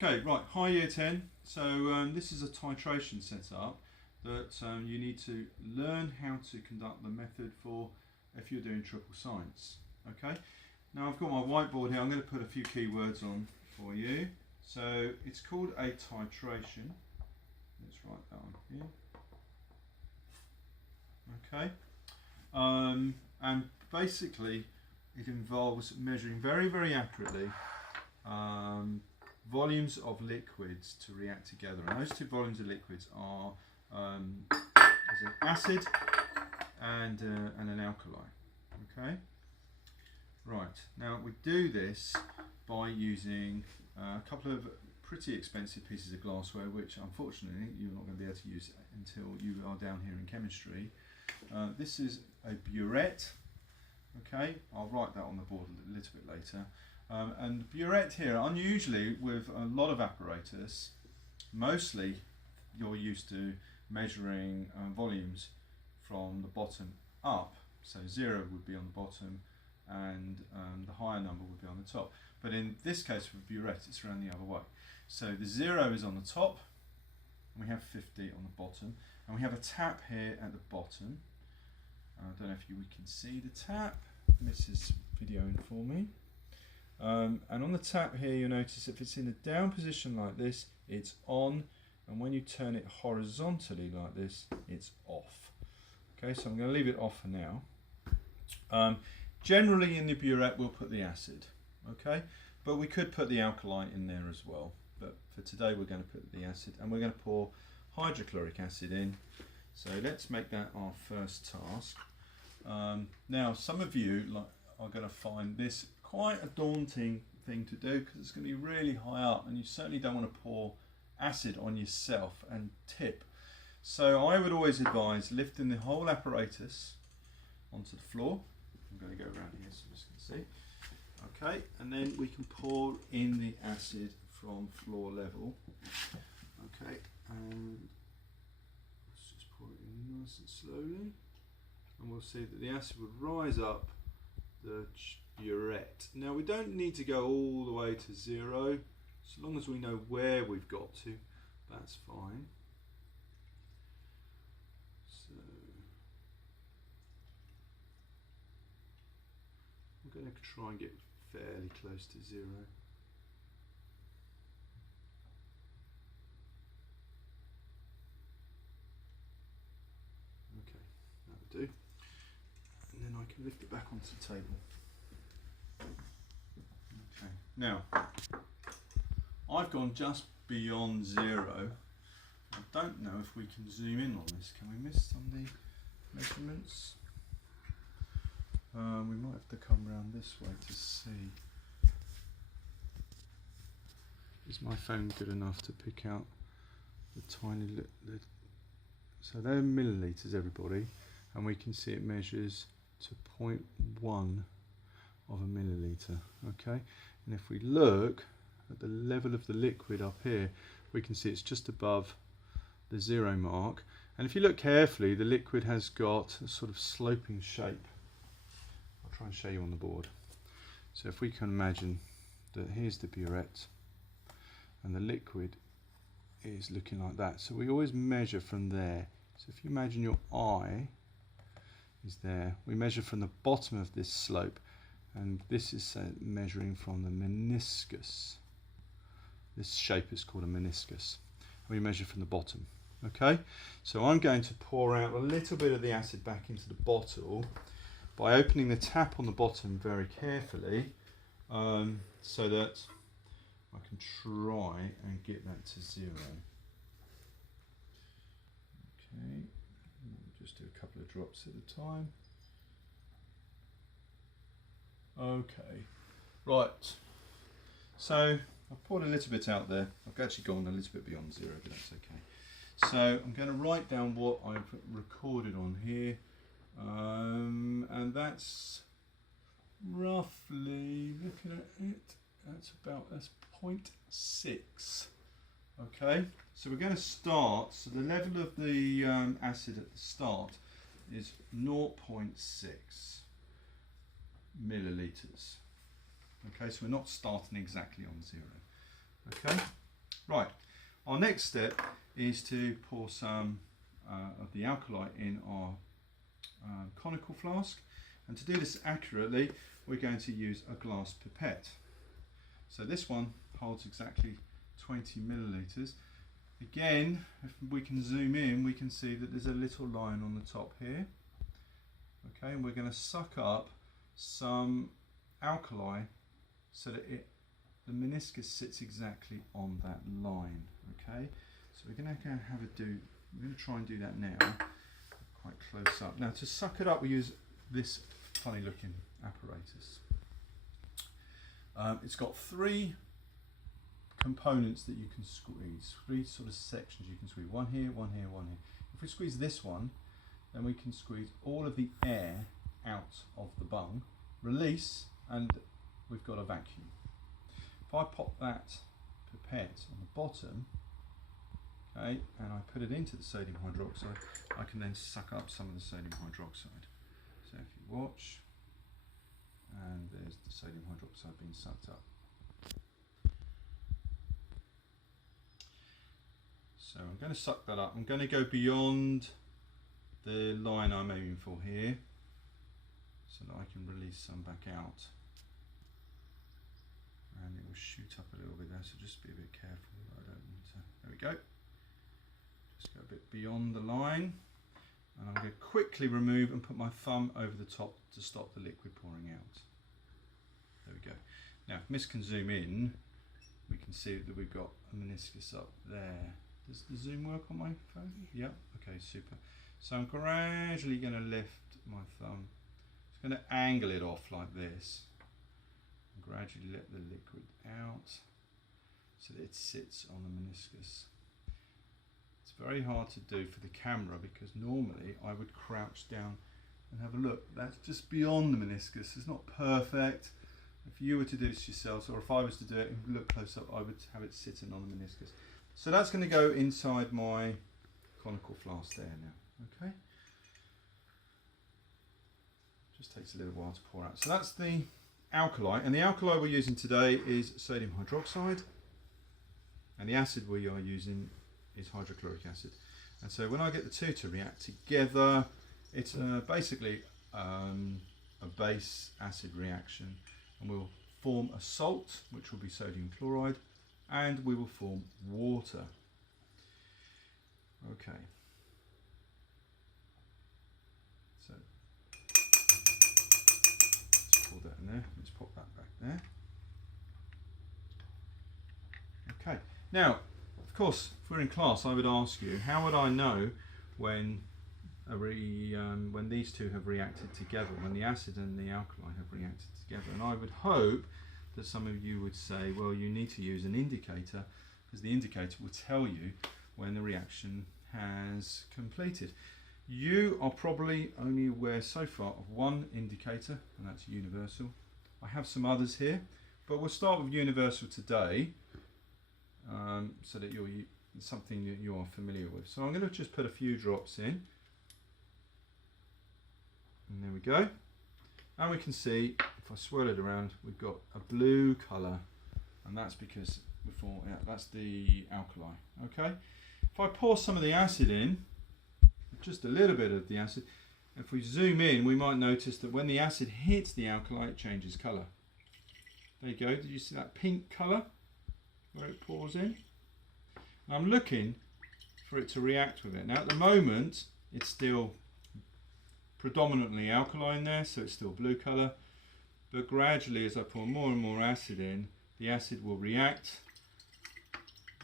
Okay, right, hi Year 10. So this is a titration setup that you need to learn how to conduct the method for if you're doing triple science. Okay, now I've got my whiteboard here. I'm going to put a few keywords on for you. So it's called a titration. Let's write that on here. Okay, and basically it involves measuring very accurately volumes of liquids to react together, and those two volumes of liquids are an acid and an alkali. Okay, right, now we do this by using a couple of pretty expensive pieces of glassware, which unfortunately you're not going to be able to use until you are down here in chemistry. This is a burette. Okay, I'll write that on the board a little bit later. And burette here, unusually with a lot of apparatus, mostly you're used to measuring volumes from the bottom up. So 0 would be on the bottom and the higher number would be on the top. But in this case with burette, it's around the other way. So the 0 is on the top, and we have 50 on the bottom, and we have a tap here at the bottom. I don't know if we can see the tap. This is videoing for me. And on the tap here, you'll notice if it's in a down position like this, it's on, and when you turn it horizontally like this, it's off. Okay, so I'm going to leave it off for now. Generally in the burette we'll put the acid, okay, but we could put the alkali in there as well, but for today we're going to put the acid, and we're going to pour hydrochloric acid in. So let's make that our first task. Now some of you are going to find this quite a daunting thing to do because it's going to be really high up, and you certainly don't want to pour acid on yourself and tip. So I would always advise lifting the whole apparatus onto the floor. I'm going to go around here so you can see. Okay, and then we can pour in the acid from floor level. Okay, and let's just pour it in nice and slowly, and we'll see that the acid would rise up the burette. Now we don't need to go all the way to 0, so long as we know where we've got to, that's fine. So I'm going to try and get fairly close to 0. Okay, that'll do. And then I can lift it back onto the table. Okay, now I've gone just beyond 0. I don't know if we can zoom in on this. Can we miss some of the measurements? We might have to come around this way to see. Is my phone good enough to pick out the tiny little... So they're millilitres, everybody, and we can see it measures to 0.1 of a milliliter. Okay, and if we look at the level of the liquid up here, we can see it's just above the 0 mark, and if you look carefully, the liquid has got a sort of sloping shape. I'll try and show you on the board. So if we can imagine that here's the burette and the liquid is looking like that, so we always measure from there. So if you imagine your eye is there, we measure from the bottom of this slope, and this is measuring from the meniscus. This shape is called a meniscus. We measure from the bottom. Okay, so I'm going to pour out a little bit of the acid back into the bottle by opening the tap on the bottom very carefully, so that I can try and get that to 0. Okay, just do a couple of drops at a time. Okay, right, so I've poured a little bit out there. I've actually gone a little bit beyond 0, but that's okay. So I'm going to write down what I've recorded on here, and that's roughly, looking at it, that's 0.6. Okay, so we're going to start, so the level of the acid at the start is 0.6 millilitres. Okay, so we're not starting exactly on 0. Okay, Right, our next step is to pour some of the alkali in our conical flask, and to do this accurately we're going to use a glass pipette. So this one holds exactly 20 millilitres. Again, if we can zoom in, we can see that there's a little line on the top here. Okay, and we're going to suck up some alkali so that the meniscus sits exactly on that line. Okay, so we're going to try and do that now, quite close up. Now to suck it up, we use this funny looking apparatus. It's got 3 components that you can squeeze, 3 sort of sections you can squeeze, one here, one here, one here. If we squeeze this one, then we can squeeze all of the air out of the bung, release, and we've got a vacuum. If I pop that pipette on the bottom, okay, and I put it into the sodium hydroxide, I can then suck up some of the sodium hydroxide. So if you watch, and there's the sodium hydroxide being sucked up. So I'm going to suck that up. I'm going to go beyond the line I'm aiming for here, so that I can release some back out. And it will shoot up a little bit there, so just be a bit careful that I don't need to. There we go. Just go a bit beyond the line. And I'm going to quickly remove and put my thumb over the top to stop the liquid pouring out. There we go. Now, if Miss can zoom in, we can see that we've got a meniscus up there. Does the zoom work on my phone? Yep. Okay, super. So I'm gradually going to lift my thumb. Just going to angle it off like this. And gradually let the liquid out so that it sits on the meniscus. It's very hard to do for the camera because normally I would crouch down and have a look. That's just beyond the meniscus. It's not perfect. If you were to do this yourselves, or if I was to do it and look close up, I would have it sitting on the meniscus. So that's going to go inside my conical flask there now. Okay. Just takes a little while to pour out. So that's the alkali, and the alkali we're using today is sodium hydroxide, and the acid we are using is hydrochloric acid. And so when I get the two to react together, it's basically a base acid reaction, and we'll form a salt, which will be sodium chloride, and we will form water. Okay. So let's pour that in there. Let's pop that back there. Okay. Now, of course, if we're in class, I would ask you, how would I know when these two have reacted together, when the acid and the alkali have reacted together? And I would hope that some of you would say, well, you need to use an indicator, because the indicator will tell you when the reaction has completed. You are probably only aware so far of one indicator, and that's universal. I have some others here, but we'll start with universal today, so that it's something that you are familiar with. So I'm going to just put a few drops in, and there we go. And we can see, if I swirl it around, we've got a blue colour, and that's because that's the alkali. Okay. If I pour some of the acid in, just a little bit of the acid, if we zoom in, we might notice that when the acid hits the alkali, it changes colour. There you go. Did you see that pink colour where it pours in? And I'm looking for it to react with it. Now at the moment, it's still predominantly alkaline there, so it's still blue colour, but gradually as I pour more and more acid in, the acid will react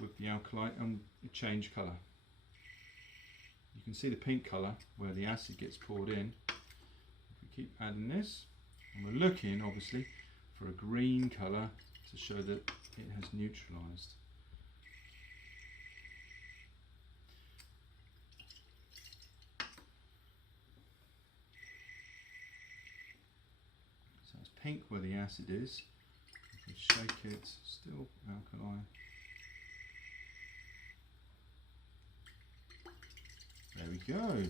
with the alkali and change colour. You can see the pink colour where the acid gets poured in. If we keep adding this, and we're looking obviously for a green colour to show that it has neutralised. Pink where the acid is. You can shake it, still alkali. There we go.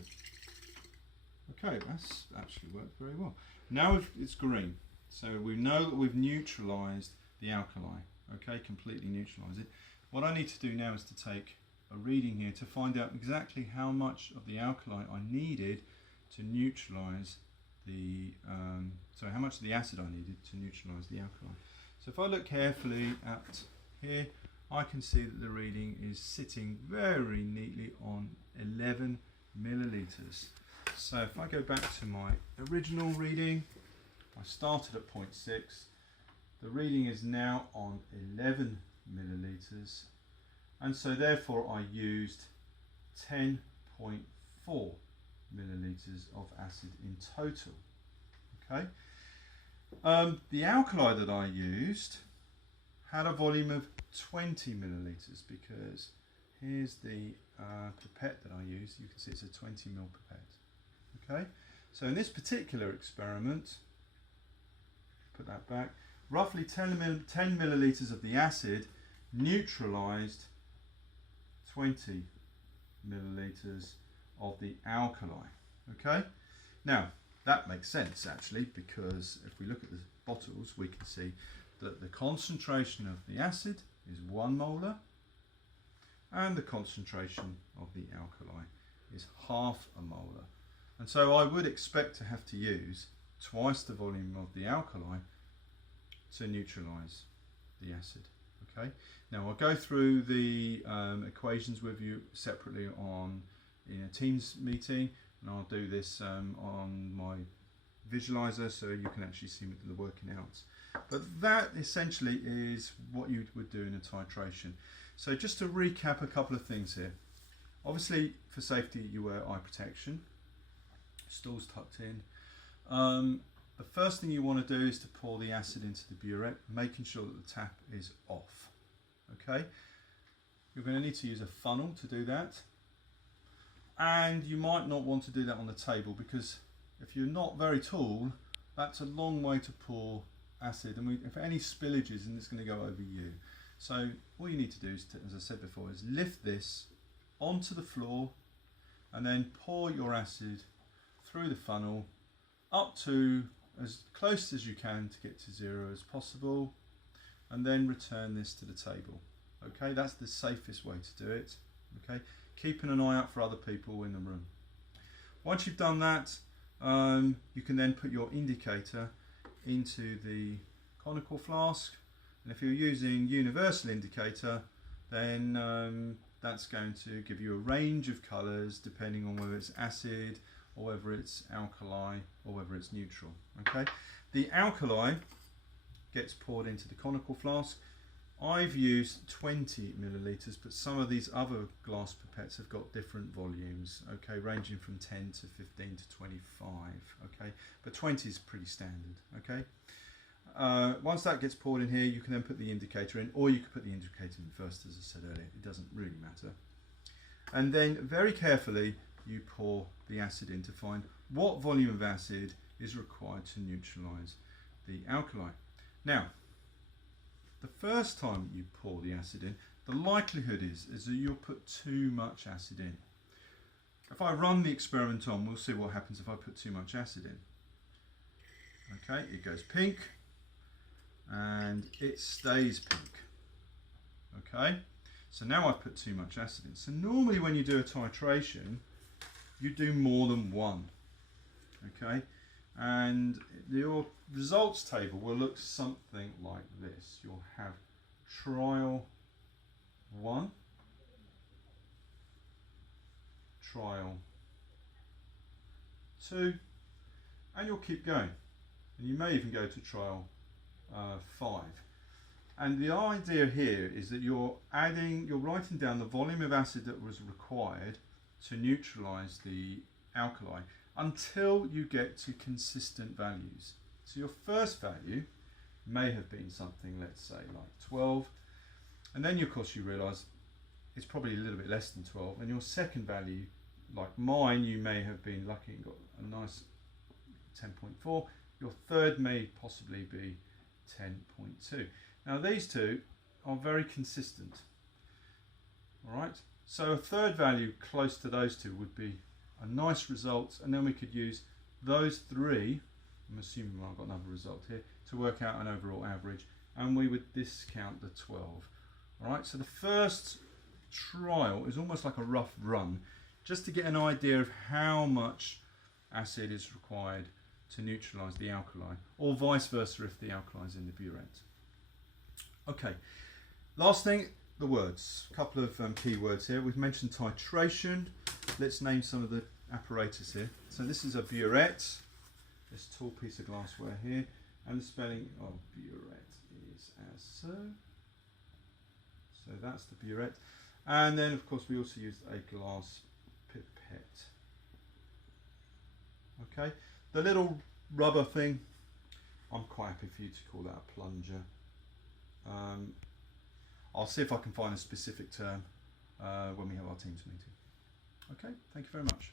Okay, that's actually worked very well. Now it's green, so we know that we've neutralised the alkali. okay, completely neutralise it. What I need to do now is to take a reading here to find out exactly how much of the alkali I needed to neutralise the, how much of the acid I needed to neutralise the alkali. So if I look carefully at here, I can see that the reading is sitting very neatly on 11 millilitres. So if I go back to my original reading, I started at 0.6, the reading is now on 11 millilitres, and so therefore I used 10.4 millilitres of acid in total. Okay. The alkali that I used had a volume of 20 millilitres, because here's the pipette that I used. You can see it's a 20 ml pipette. Okay, so in this particular experiment, put that back, roughly 10 millilitres of the acid neutralised 20 millilitres of the alkali. Okay, now that makes sense actually, because if we look at the bottles we can see that the concentration of the acid is 1 molar and the concentration of the alkali is half a molar, and so I would expect to have to use twice the volume of the alkali to neutralise the acid. Okay, now I'll go through the equations with you separately in a Teams meeting, and I'll do this on my visualizer so you can actually see the working out. But that essentially is what you would do in a titration. So just to recap a couple of things here. Obviously for safety you wear eye protection, stools tucked in. The first thing you want to do is to pour the acid into the burette, making sure that the tap is off. Okay, you're going to need to use a funnel to do that, and you might not want to do that on the table, because if you're not very tall, that's a long way to pour acid, and if any spillages, and it's going to go over you. So all you need to do is, as I said before, is lift this onto the floor and then pour your acid through the funnel up to as close as you can to get to 0 as possible, and then return this to the table. Okay, that's the safest way to do it. Okay, keeping an eye out for other people in the room. Once you've done that, you can then put your indicator into the conical flask, and if you're using universal indicator, then that's going to give you a range of colours depending on whether it's acid or whether it's alkali or whether it's neutral. Okay, the alkali gets poured into the conical flask. I've used 20 millilitres, but some of these other glass pipettes have got different volumes, okay, ranging from 10 to 15 to 25, okay, but 20 is pretty standard. Okay, once that gets poured in here, you can then put the indicator in, or you could put the indicator in first, as I said earlier. It doesn't really matter. And then very carefully you pour the acid in to find what volume of acid is required to neutralise the alkali. Now, the first time you pour the acid in, the likelihood is that you'll put too much acid in. If I run the experiment on, we'll see what happens if I put too much acid in. Okay, it goes pink and it stays pink. Okay, so now I've put too much acid in. So normally when you do a titration, you do more than one. Okay, and your results table will look something like this. You'll have trial 1, trial 2, and you'll keep going, and you may even go to trial 5. And the idea here is that you're writing down the volume of acid that was required to neutralize the alkali until you get to consistent values. So your first value may have been something, let's say like 12, and then of course you realize it's probably a little bit less than 12, and your second value, like mine, you may have been lucky and got a nice 10.4. Your third may possibly be 10.2. Now these two are very consistent. All right, so a third value close to those two would be a nice result, and then we could use those three, I'm assuming I've got another result here, to work out an overall average, and we would discount the 12. All right, so the first trial is almost like a rough run, just to get an idea of how much acid is required to neutralise the alkali, or vice versa if the alkali is in the burette. Okay, last thing, the words. A couple of key words here. We've mentioned titration. Let's name some of the apparatus here. So this is a burette, this tall piece of glassware here, and the spelling of burette is as so. So that's the burette. And then of course we also used a glass pipette. Okay, the little rubber thing, I'm quite happy for you to call that a plunger. I'll see if I can find a specific term when we have our Teams meeting. Okay, thank you very much.